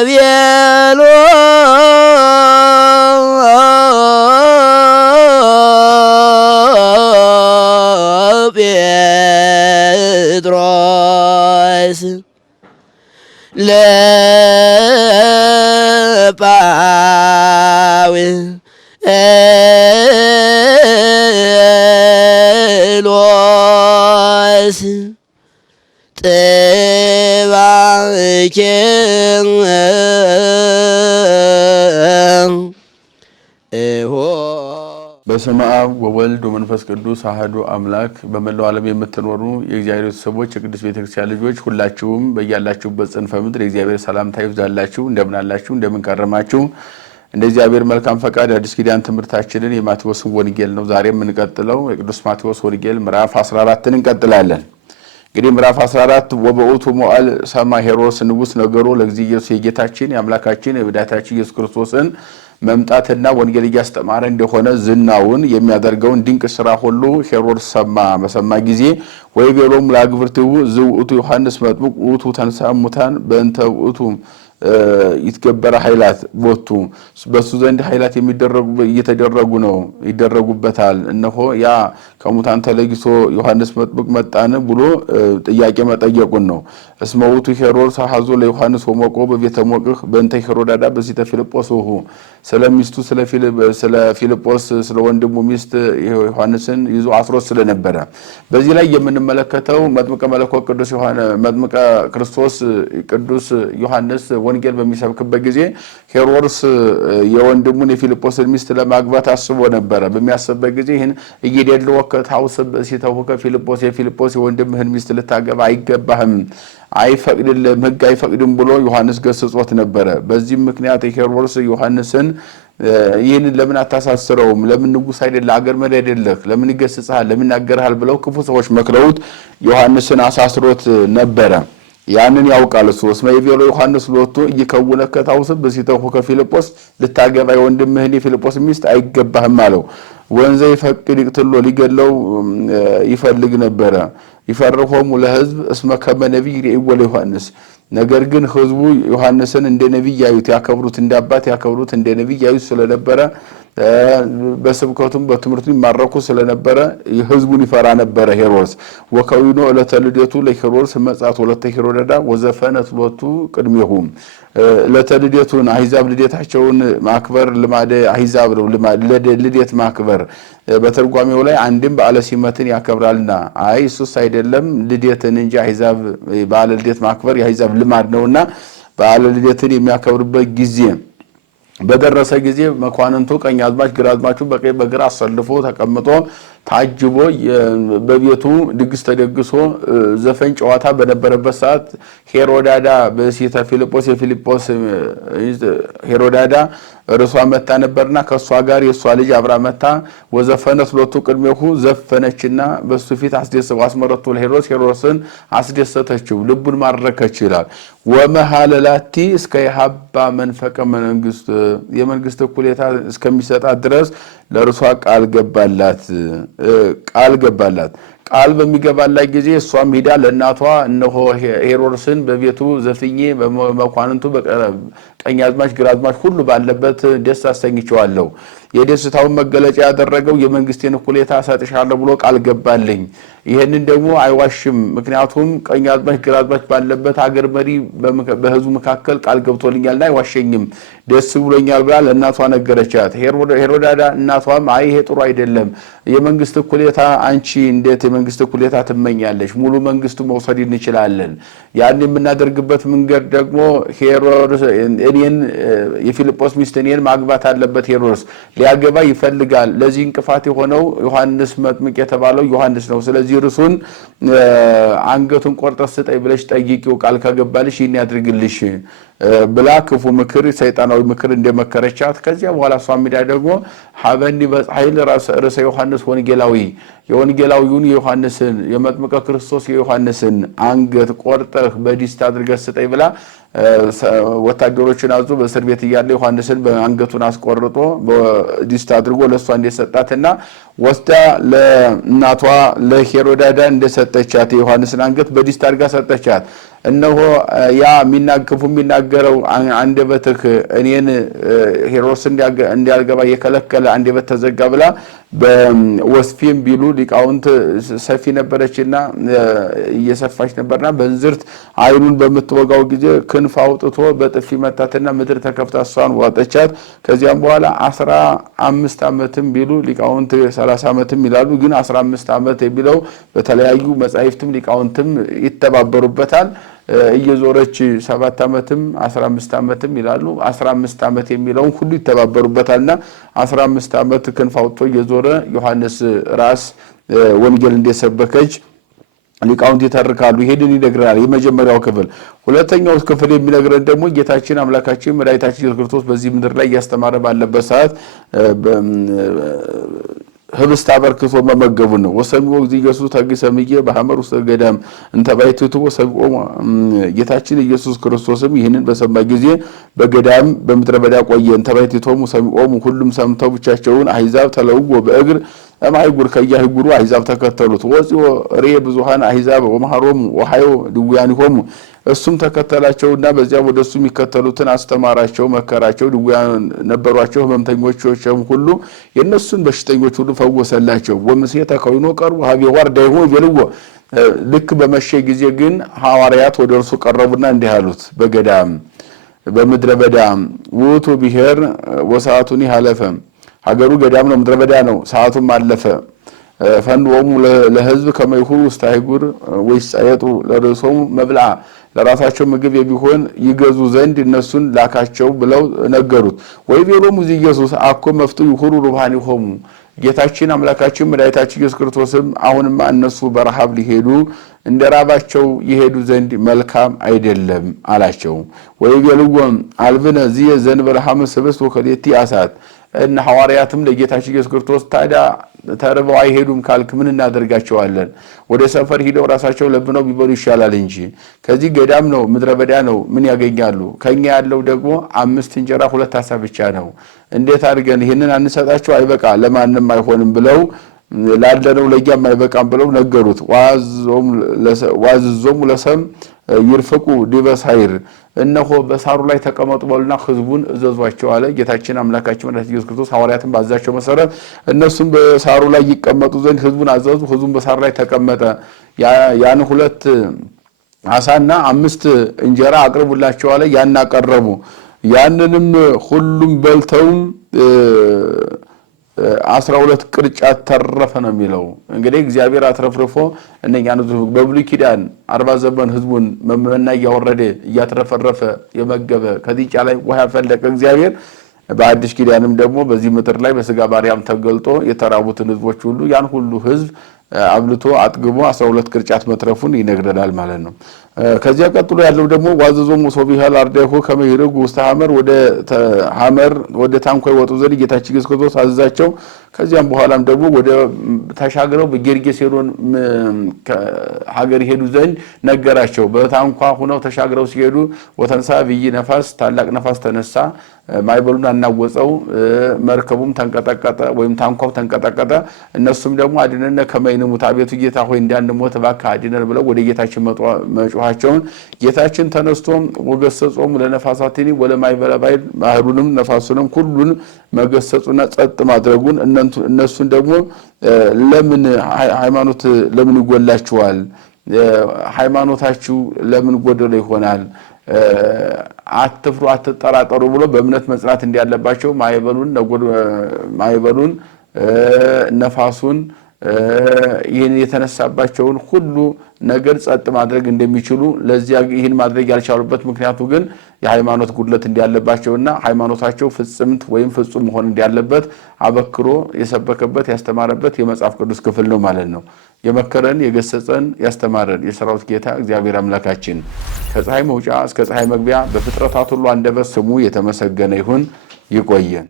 ቤሎ ጴጥሮስ ለጳውሎስ ጥባኬ በስመ አብ ወወልድ ወመንፈስ ቅዱስ አሐዱ አምላክ። በመላው ዓለም የምትኖሩ የእግዚአብሔር ሰዎች የቅዱስ ቤተክርስቲያን ልጆች ሁላችሁም በእያላችሁበት ጽንፈ ምድር የእግዚአብሔር ሰላምታ ይብዛላችሁ። እንደምን አላችሁ? እንደምን ከረማችሁ? እንደ እግዚአብሔር መልካም ፈቃድ አዲስ ኪዳን ትምህርታችንን የማቴዎስን ወንጌል ነው ዛሬ የምንቀጥለው። የቅዱስ ማቴዎስ ወንጌል ምዕራፍ 14ን እንቀጥላለን። እንግዲህ ምዕራፍ 14 ወበውቱ ሞዓል ሰማ ሄሮድስ ንጉሥ ነገሩ ለእግዚእ ኢየሱስ የጌታችን የአምላካችን የመድኃኒታችን ኢየሱስ ክርስቶስን መምጣትና ወንጌል እያስተማረ እንደሆነ ዝናውን የሚያደርገውን ድንቅ ስራ ሁሉ ሄሮድስ ሰማ። በሰማ ጊዜ ወይቤሎሙ ለአግብርቲሁ ዝውእቱ ዮሐንስ መጥምቅ ውእቱ ተንሥአ እሙታን በእንተ ውእቱ ይትገበረ ኃይላት ቦቱ በሱ ዘንድ ኃይላት እየተደረጉ ነው ይደረጉበታል። እነሆ ያ ከሙታን ተለይቶ ዮሐንስ መጥምቅ መጣን ብሎ ጥያቄ መጠየቁን ነው። እስመ ውእቱ ሄሮድስ ሀዞ ለዮሐንስ ወሞቆ በቤተ ሞቅህ በእንተ ሄሮዳዳ በሲተ ፊልጶስ ወሁ ስለሚስቱ ስለ ፊልጶስ ስለ ወንድሙ ሚስት ዮሐንስን ይዞ አስሮት ስለነበረ በዚህ ላይ የምንመለከተው መጥምቀ መለኮት ቅዱስ ዮሐንስ መጥምቀ ክርስቶስ ቅዱስ ዮሐንስ ወንጌል በሚሰብክበት ጊዜ ሄሮድስ የወንድሙን የፊልጶስን ሚስት ለማግባት አስቦ ነበር። በሚያስብበት ጊዜ ይህን እየደለ ወከታው ሲተውከ ፊልጶስ የወንድምህን ሚስት ልታገባ አይገባህም አይፈቅድልም ሕግ አይፈቅድም ብሎ ዮሐንስ ገስጾት ነበር። በዚህ ምክንያት ሄሮድስ ዮሐንስን ይህን ለምን አታሳስረውም? ለምን ንጉሥ አይደለ አገር መሪ አይደለህ? ለምን ይገስጻል? ለምን ያገርሃል? ብለው ክፉ ሰዎች መክረውት ዮሐንስን አሳስሮት ነበረ። ያንን ያውቃል እሱ። እስመ ይቤሎ ዮሐንስ ሎቱ እይከውነ ከታውስ በሲተው ከፊልጶስ ልታገባ የወንድምህን የፊልጶስ ሚስት አይገባህም አለው። ወንዘ ይፈቅድ ይቅትሎ ሊገለው ይፈልግ ነበረ። ይፈርሆሙ ለሕዝብ እስመ ከመ ነቢይ ይወለ ዮሐንስ ነገር ግን ሕዝቡ ዮሐንስን እንደ ነቢይ ያዩት ያከብሩት እንደ አባት ያከብሩት እንደ ነቢይ ያዩት ስለነበረ በስብከቱም በትምህርቱም ይማረኩ ስለነበረ ሕዝቡን ይፈራ ነበረ ሄሮድስ። ወከዊኖ ዕለተ ልደቱ ለሄሮድስ መጻት ወለተ ሄሮዳዳ ወዘፈነት ሎቱ ቅድሜሁም ዕለተ ልደቱን አሕዛብ ልደታቸውን ማክበር ልማደ አሕዛብ ነው። ልደት ማክበር በተርጓሚው ላይ አንድም በዓለ ሲመትን ያከብራልና አይ እሱስ አይደለም ልደትን እንጂ አሕዛብ በዓለ ልደት ማክበር የአሕዛብ ልማድ ነውና በዓለ ልደትን የሚያከብርበት ጊዜ በደረሰ ጊዜ መኳንንቱ ቀኝ አዝማች ግራ አዝማቹ በቀኝ በግራ አሰልፎ ተቀምጦ ታጅቦ በቤቱ ድግስ ተደግሶ ዘፈን ጨዋታ በነበረበት ሰዓት ሄሮዳዳ በሲተ ፊልጶስ የፊልጶስ ሄሮዳዳ እርሷ መታ ነበርና ከሷ ጋር የሷ ልጅ አብራ መታ ወዘፈነት ሎቱ ቅድሜሁ ዘፈነችና በሱ ፊት አስመረቱ ለሄሮድስ ሄሮድስን አስደሰተችው ልቡን ማረከች ይላል። ወመሃለላቲ እስከ ይሃባ መንፈቀ መንግስት የመንግስት እኩሌታ እስከሚሰጣት ድረስ ለርሷ ቃል ገባላት። ቃል በሚገባላት ጊዜ እሷም ሄዳ ለእናቷ እነሆ ሄሮድስን በቤቱ ዘፍኜ በመኳንንቱ በቀኝ አዝማች ግራ አዝማች ሁሉ ባለበት ደስ አሰኝቼዋለሁ። የደስታውን መገለጫ ያደረገው የመንግስቴን እኩሌታ ሰጥሻለሁ ብሎ ቃል ገባልኝ። ይሄንን ደግሞ አይዋሽም። ምክንያቱም ቀኝ አዝማች ግራ አዝማች ባለበት ሀገር መሪ በህዝቡ መካከል ቃል ገብቶልኛልና አይዋሸኝም፣ ደስ ብሎኛል ብላ ለእናቷ ነገረቻት። ሄሮዳዳ እናቷም አይ ይሄ ጥሩ አይደለም፣ የመንግስት እኩሌታ አንቺ እንዴት የመንግስት እኩሌታ ትመኛለሽ? ሙሉ መንግስቱ መውሰድ እንችላለን። ያን የምናደርግበት መንገድ ደግሞ ሄሮድስ እኔን የፊልጶስ ሚስት እኔን ማግባት አለበት ሄሮድስ ሊያገባ ይፈልጋል። ለዚህ እንቅፋት የሆነው ዮሐንስ መጥምቅ የተባለው ዮሐንስ ነው። ስለዚህ ርሱን አንገቱን ቆርጠሽ ስጠኝ ብለሽ ጠይቂው፣ ቃል ከገባልሽ ይህን ያድርግልሽ ብላ ክፉ ምክር ሰይጣናዊ ምክር እንደመከረቻት ከዚያ በኋላ ሷም ሄዳ ደግሞ ሀበኒ በኃይል ርዕሰ ዮሐንስ ወንጌላዊ የወንጌላዊውን የዮሐንስን የመጥምቀ ክርስቶስ የዮሐንስን አንገት ቆርጠህ በዲስት አድርገህ ስጠኝ ብላ ወታደሮችን አዞ በእስር ቤት እያለ ዮሐንስን በአንገቱን አስቆርጦ በዲስት አድርጎ ለሷ እንደሰጣትና ወስዳ ለእናቷ ለሄሮዳዳ እንደሰጠቻት የዮሐንስን አንገት በዲስት አድርጋ ሰጠቻት። እነሆ ያ ክፉ የሚናገረው አንደበትህ እኔን ሄሮድስ እንዲያልገባ የከለከለ አንደበት ተዘጋ ብላ በወስፊም ቢሉ ሊቃውንት ሰፊ ነበረችና እየሰፋች ነበርና በእንዝርት አይኑን በምትወጋው ጊዜ ክንፍ አውጥቶ በጥፊ መታትና ምድር ተከፍታ እሷን ዋጠቻት። ከዚያም በኋላ 15 ዓመትም ቢሉ ሊቃውንት 30 ዓመትም ይላሉ። ግን 15 ዓመት የሚለው በተለያዩ መጻሕፍትም ሊቃውንትም ይተባበሩበታል። እየዞረች 7 ዓመትም 15 ዓመትም ይላሉ። 15 ዓመት የሚለውን ሁሉ ይተባበሩበታልና 15 ዓመት ክንፍ አውጥቶ እየዞረ ዮሐንስ ራስ ወንጌል እንደሰበከች ሊቃውንት ይተርካሉ። ይሄንን ይነግረናል የመጀመሪያው ክፍል። ሁለተኛው ክፍል የሚነግረን ደግሞ ጌታችን አምላካችን መድኃኒታችን ኢየሱስ ክርስቶስ በዚህ ምድር ላይ እያስተማረ ባለበት ሰዓት ህብስት አበርክቶ መመገቡ ነው። ወሰሚዖ እግዚእ ኢየሱስ ተግሰምዬ በሐመር ውስጥ ገዳም እንተባይቱቱ ወሰብቆሙ ጌታችን ኢየሱስ ክርስቶስም ይህንን በሰማ ጊዜ በገዳም በምድረ በዳ ቆየ። እንተባይቱቶሙ ሰሚዖሙ ሁሉም ሰምተው ብቻቸውን አሕዛብ ተለውዎ በእግር እምአህጉር ከየአህጉሩ አሕዛብ ተከተሉት። ወፂኦ ርኤ ብዙኃን አሕዛብ ወመሃሮሙ ወሐዮ ድውያኒሆሙ እሱም ተከተላቸውና በዚያ ወደሱ የሚከተሉትን አስተማራቸው፣ መከራቸው። ድውያን ነበሯቸው ህመምተኞችም ሁሉ የነሱን በሽተኞች ሁሉ ፈወሰላቸው። ወምሴተ ከዊኖ ቀርቡ ሀቤሁ አርዳኢሁ ይቤልዎ ልክ በመሸ ጊዜ ግን ሐዋርያት ወደ እርሱ ቀረቡና እንዲህ አሉት። በገዳም በምድረ በዳ ውእቱ ብሔር ወሰዓቱኒ ሀለፈ ሀገሩ ገዳም ነው፣ ምድረ በዳ ነው፣ ሰዓቱም አለፈ። ፈንወሙ ለህዝብ ከመይሁሩ ውስተ አህጉር ወይሳየጡ ለርእሶሙ መብልዓ ለራሳቸው ምግብ የሚሆን ይገዙ ዘንድ እነሱን ላካቸው ብለው ነገሩት። ወይቤሎሙ ኢየሱስ አኮ መፍቱ ይሁሩ ሩብሃኒሆሙ ጌታችን አምላካችን መድኃኒታችን ኢየሱስ ክርስቶስም አሁንማ እነሱ በረሃብ ሊሄዱ እንደራባቸው ይሄዱ ዘንድ መልካም አይደለም አላቸው። ወይቤልዎም አልብነ ዚየ ዘንበለ ሐመስ ህብስት ወከልኤቲ ዓሣት እነ ሐዋርያትም ለጌታችን ኢየሱስ ክርስቶስ ታዲያ ተርበው አይሄዱም ካልክ ምን እናደርጋቸዋለን? ወደ ሰፈር ሂደው ራሳቸው ለብነው ቢበሉ ይሻላል እንጂ ከዚህ ገዳም ነው፣ ምድረ በዳ ነው፣ ምን ያገኛሉ? ከኛ ያለው ደግሞ 5 እንጀራ 2 ዓሣ ብቻ ነው። እንዴት አድርገን ይሄንን አንሰጣቸው? አይበቃ ለማንም አይሆንም ብለው ላለነው ለኛም አይበቃም ብለው ነገሩት። ዋዝዞሙ ለሰም ይርፍቁ ዲበ ሳይር እነሆ በሳሩ ላይ ተቀመጡ በሉና ህዝቡን እዘዟቸው አለ ጌታችን አምላካችን መድኃኒታችን ኢየሱስ ክርስቶስ። ሐዋርያትን ባዛቸው መሰረት እነሱም በሳሩ ላይ ይቀመጡ ዘንድ ህዝቡን አዘዙ። ህዝቡን በሳሩ ላይ ተቀመጠ። ያን 2 ዓሣና 5 እንጀራ አቅርቡላቸው አለ። ያን አቀረቡ። ያንንም ሁሉም በልተው 12 ቅርጫት ተረፈ ነው የሚለው። እንግዲህ እግዚአብሔር አትረፍርፎ እነኛን በብሉይ ኪዳን 40 ዘመን ህዝቡን መመና እያወረደ እያትረፈረፈ የመገበ ከዚህጫ ላይ ውሃ ያፈለቀ እግዚአብሔር በአዲስ ኪዳንም ደግሞ በዚህ ምድር ላይ በስጋ ባሪያም ተገልጦ የተራቡትን ህዝቦች ሁሉ ያን ሁሉ ህዝብ አብልቶ አጥግቦ 12 ቅርጫት መትረፉን ይነግረናል ማለት ነው። ከዚያ ቀጥሎ ያለው ደግሞ ዋዘዞሙ ሶቢሃል አርዳኢሁ ከመይርጉ ውስተ ሐመር ወደ ታንኳ ይወጡ ዘንድ ጌታችን ኢየሱስ ክርስቶስ አዘዛቸው። ከዚያም በኋላም ደግሞ ወደ ተሻግረው በጌርጌሴኖን ሀገር ይሄዱ ዘንድ ነገራቸው። በታንኳ ሆነው ተሻግረው ሲሄዱ ወተንሳ ብይ ነፋስ ታላቅ ነፋስ ተነሳ፣ ማይበሉን አናወጸው፣ መርከቡም ተንቀጠቀጠ ወይም ታንኳው ተንቀጠቀጠ። እነሱም ደግሞ አድነነ ከመይንሙት አቤቱ ጌታ ሆይ እንዳንሞት እባክህ አድነን ብለው ወደ ጌታችን መጮኻቸውን ጌታችን ተነስቶ ወገሰጾሙ ለነፋሳቲኒ ወለማይበለ ባሕር ባህሩንም ነፋሱንም ሁሉን መገሰጹና ጸጥ ማድረጉን እነሱን ደግሞ ለምን ሃይማኖት ለምን ይጎላችኋል? ሃይማኖታችሁ ለምን ጎደሎ ይሆናል? አትፍሩ አትጠራጠሩ ብሎ በእምነት መጽናት እንዲያለባቸው ማይበሉን ነፋሱን ይህን የተነሳባቸውን ሁሉ ነገር ጸጥ ማድረግ እንደሚችሉ ለዚያ ይህን ማድረግ ያልቻሉበት ምክንያቱ ግን የሃይማኖት ጉድለት እንዲያለባቸውና ሃይማኖታቸው ፍጽምት ወይም ፍጹም መሆን እንዲያለበት አበክሮ የሰበከበት ያስተማረበት የመጽሐፍ ቅዱስ ክፍል ነው ማለት ነው። የመከረን የገሰጸን ያስተማረን የሰራዊት ጌታ እግዚአብሔር አምላካችን ከፀሐይ መውጫ እስከ ፀሐይ መግቢያ በፍጥረታት ሁሉ አንደበት ስሙ የተመሰገነ ይሁን። ይቆየን።